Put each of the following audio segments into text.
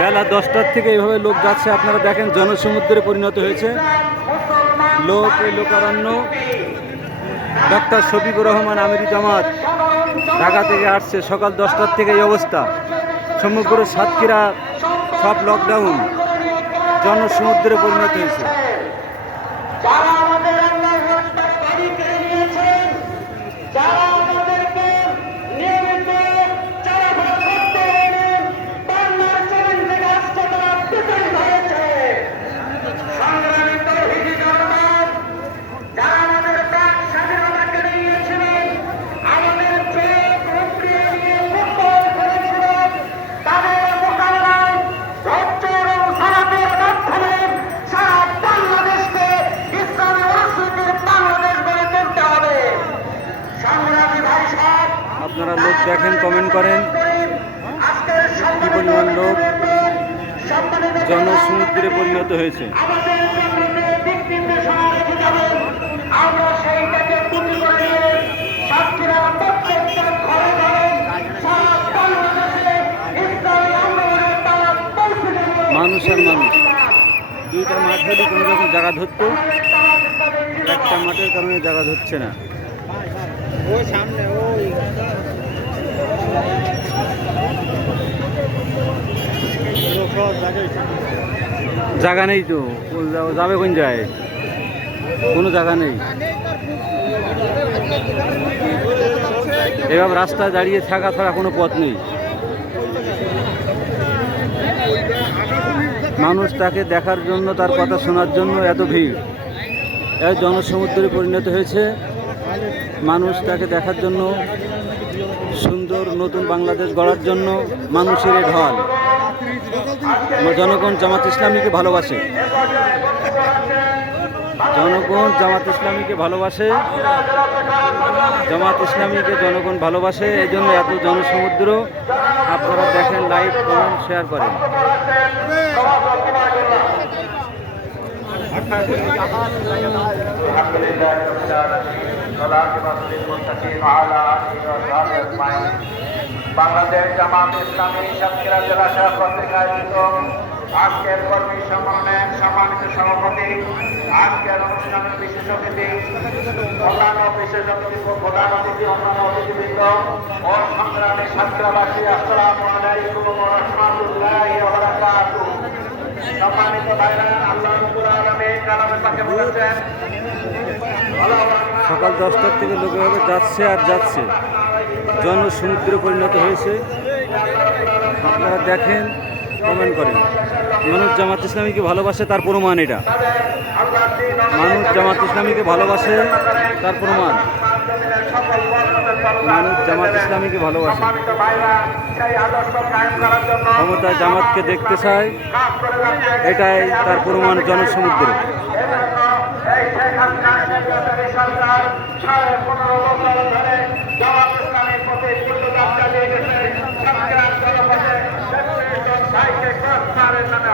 বেলা 10টার থেকে এইভাবে লোক যাচ্ছে, আপনারা দেখেন জনসমুদ্রে পরিণত হয়েছে লোক। এই লোকারণ্য ডাক্তার শফিকুর রহমান আমিরি জামাত ঢাকা থেকে আসছে, সকাল 10টার থেকে এই অবস্থা। সমগ্র সাতক্ষীরা সব লকডাউন, জনসমুদ্রে পরিণত হয়েছে। আপনারা লোক দেখেন, কমেন্ট করেন কি পরিমাণ লোক জনসমুদ্রে পরিণত হয়েছে। মানুষ আর মানুষ, দুইটা মাঠ হলে কোনো রকম জায়গা ধরত, একটা মাঠের কারণে জায়গা ধরছে না। জায়গা নেই তো, যাবে কোন যায়, কোনো জায়গা নেই। এভাবে রাস্তায় দাঁড়িয়ে থাকা ছাড়া কোনো পথ নেই। মানুষ তাকে দেখার জন্য, তার কথা শোনার জন্য এত ভিড়। এই জনসমুদ্রে পরিণত হয়েছে। মানুষ তাকে দেখার জন্য, সুন্দর নতুন বাংলাদেশ গড়ার জন্য মানুষের এই ঢল। জনগণ জামাত ইসলামীকে ভালোবাসে, জনগণ জামাত ইসলামীকে ভালোবাসে, জামাত ইসলামীকে জনগণ ভালোবাসে। এই জন্য এত জনসমুদ্র। আপনারা দেখেন, লাইক, কমেন্ট, শেয়ার করেন। বাংলাদেশ জামাত ইসলামী সাতক্ষীরা জেলা শাখা কর্তৃক আয়োজিত আজকের কর্মী সম্মেলনের সম্মানিত সভাপতি, আজকের অনুষ্ঠানের বিশেষ অতিথি, প্রধান অতিথি, অন্যান্য অতিথিবৃন্দ ও সংগ্রামী সাতক্ষীরাবাসী, আসসালামু আলাইকুম ওয়া রাহমাতুল্লাহি ওয়া বারাকাতুহু। সম্মানিত ভাইরা, আল্লাহ রাব্বুল আলামিন কালামে পাকে বলেছেন, সকাল 10টার থেকে লোক এভাবে যাচ্ছে আর যাচ্ছে, জনসমুদ্রে পরিণত হয়েছে। আপনারা দেখেন, কমেন্ট করেন। মানুষ জামাত ইসলামীকে ভালোবাসে, তার প্রমাণ এটা। মানুষ জামাত ইসলামীকে ভালোবাসে, তার প্রমাণ। মানুষ জামাত ইসলামীকে ভালোবাসে, ক্ষমতায় জামাতকে দেখতে চায়, এটাই তার প্রমাণ জনসমুদ্রে।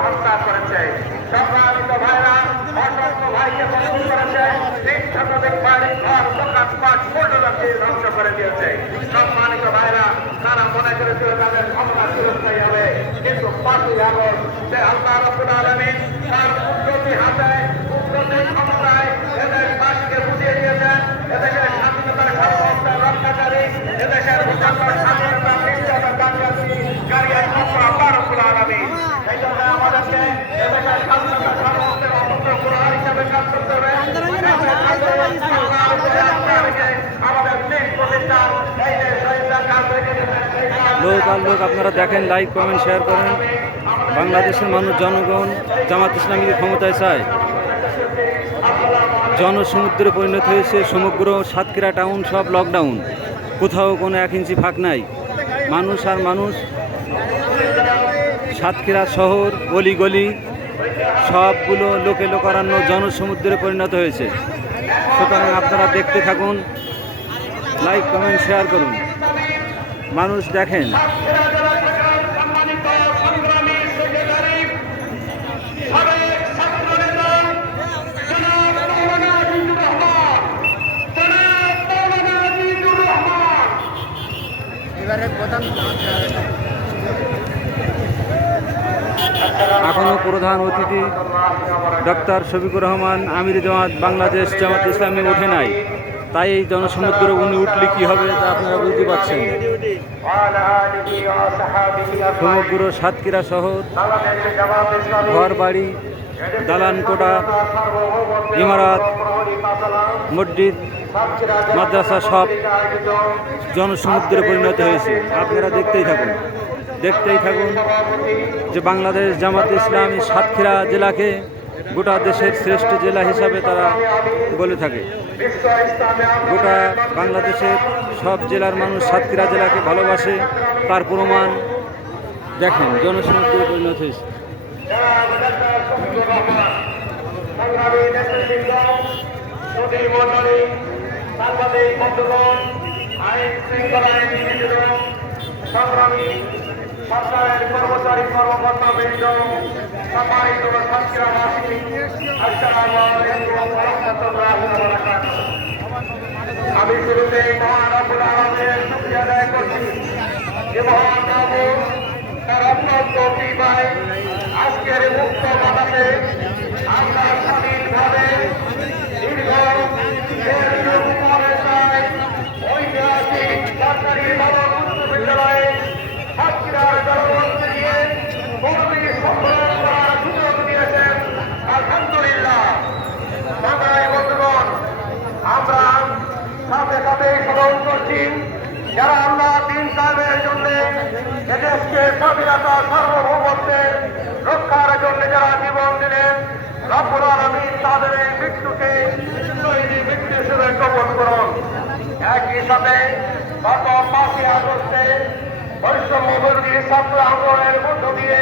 হত্যা করেছে। সম্মানিত ভাইরা, অসংখ্য ভাইকে ধ্বংস করেছে, ধ্বংস করে দিয়েছে। সম্মানিত ভাইরা, তারা মনে করেছিল তাদের ক্ষমতা চিরস্থায়ী হবে, কিন্তু 5ই আগস্ট সে আল্লাহ রাব্বুল আলামিন তার উন্নতি হাতে, উন্নতি ক্ষমতায় এদের দেশকে বুঝিয়ে দিয়েছেন। এদেশের স্বাধীনতার সার্বভৌমত্বের রক্ষাকারী, এদেশের স্বাধীনতা নিশ্চয়তাকারী আল্লাহ রাব্বুল আলামিন। এই জন্য আমাদেরকে এদেশের স্বাধীনতার সার্বভৌমত্বের অমূল্য পুরস্কার হিসাবে কাজ করতে হবে। লোক আর লোক, আপনারা দেখেন, লাইক, কমেন্ট, শেয়ার করেন। বাংলাদেশের মানুষ, জনগণ জামাত ইসলামীকে ক্ষমতায় চায়। জনসমুদ্রে পরিণত হয়েছে সমগ্র সাতক্ষীরা টাউন, সব লকডাউন, কোথাও কোনো 1 ইঞ্চি ফাঁক নাই। মানুষ আর মানুষ, সাতক্ষীরা শহর, অলিগলি সবগুলো লোকে লোকারণ্য জনসমুদ্রে পরিণত হয়েছে। সুতরাং আপনারা দেখতে থাকুন, লাইক, কমেন্ট, শেয়ার করুন। মানুষ দেখেন, এবারে প্রধান এখনও প্রধান অতিথি ডক্টর শফিকুর রহমান আমির জামাত বাংলাদেশ জামাত ইসলামী ওঠে নাই, তাই এই জনসমুদ্র উনি উঠলে কী হবে তা আপনারা বুঝতে পারছেন। সমগ্র সাতক্ষীরা শহর, ঘর বাড়ি, দালান কোটা, ইমারত, মসজিদ, মাদ্রাসা সব জনসমুদ্রে পরিণত হয়েছে। আপনারা দেখতেই থাকুন যে বাংলাদেশ জামাত ইসলামী সাতক্ষীরা জেলাকে গোটা দেশের শ্রেষ্ঠ জেলা হিসাবে তারা বলে থাকে। গোটা বাংলাদেশের সব জেলার মানুষ সাতক্ষীরা জেলাকে ভালোবাসে, তার প্রমাণ দেখেন জনসমুদ্রে পরিণত হয়েছে। সংগ্রামী সরকারের কর্মচারী কর্মকর্তা বৃন্দ, সম্মানিত সাতক্ষীরাবাসী, আসসালামু আলাইকুম ওয়া রাহমাতুল্লাহি ওয়া বারাকাতুহু। আমি শুরুতেই মহান রব্বুল আলামিনের শুকরিয়া আদায় করছি যে মহান মাবুদ তার অত্যন্ত কৃপায় আজকের মুক্ত বাতাসে আমরা স্বাধীনভাবে দীর্ঘ 1.5 যুগ পরে প্রায় ঐতিহাসিক সরকারি ভবন উচ্চ বিদ্যালয়ে সাতক্ষীরার জনগণকে নিয়ে কর্মী সম্মেলন করার সুযোগ দিয়েছেন। আলহামদুলিল্লাহ। বাংলায় বন্ধুগণ, আমরা সাথে সাথে স্মরণ করছি যারা আমরা দিন কায়েমের জন্য এদেশকে স্বাধীনতা সার্বভৌমত্বের রক্ষার জন্য যারা জীবন দিলেন, রব্বুল আলামিন তাদের এই মৃত্যুকে শহীদ মৃত্যু হিসেবে কবুল করুন। একই সাথে গত 5ই আগস্টে বৈষম্যবিরোধী ছাত্র আন্দোলনের মধ্য দিয়ে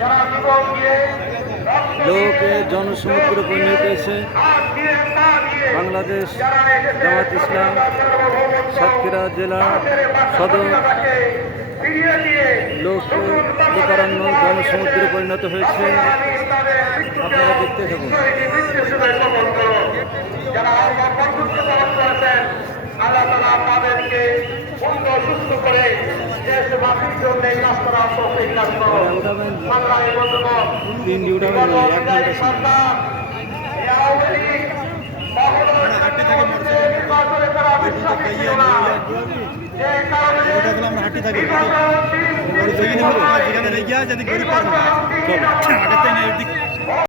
যারা জীবন দিয়ে লোকে জনসমুদ্রে পরিণত হয়েছে বাংলাদেশ জামাত ইসলাম সাতক্ষীরা জেলা সদর লোকারণ্য জনসমুদ্রে পরিণত হয়েছে। আপনারা দেখতে থাকুন। আল্লাহ তাআলা তাদেরকে সুস্থ করে দেশবাসীর জন্য কাজ করার তৌফিক দান করুন। বাংলায় বন্ধুগণ, সরকার এই আওয়ামী লীগ নির্বাচনে তারা বিশ্বাসী ছিল না, যে কারণে